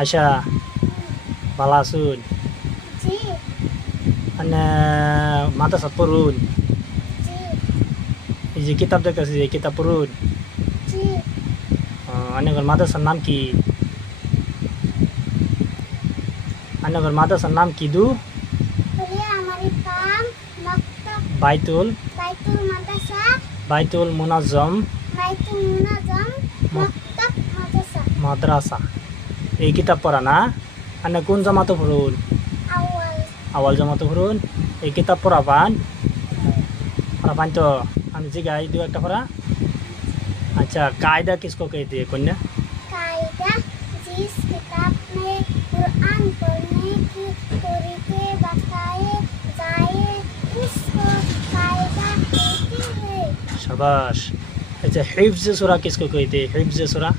আশা ভালো আছুন জি মানে মাদ্রাসা পড়ুন জি এই যে কিতাব দেখতেছি এই কিতাব পড়ুন জি অনেকের মাদ্রাসার নাম কি অনেকের মাদ্রাসার নাম কি দু বলে আমার কাম মক্তব বাইতুল বাইতুল মাদ্রাসা বাইতুল মুনাজ্জম বাইতুল মুনাজ্জম মক্তব মাদ্রাসা মাদ্রাসা এই কিতাব পড়া না আনে কোন জামাতে পড়ুন আউয়াল আওয়াল জামাতে পড়ুন এই কিতাব পড়া পান তো আমি জিগাই দু একটা পড়া अच्छा कायदा किसको कहते हैं कन्या कायदा जिस किताब में कुरान पढ़ने की तरीके बताए जाए उसको कायदा कहते हैं शाबाश अच्छा हिफ्ज सूरा किसको कहते हैं हिफ्ज सूरा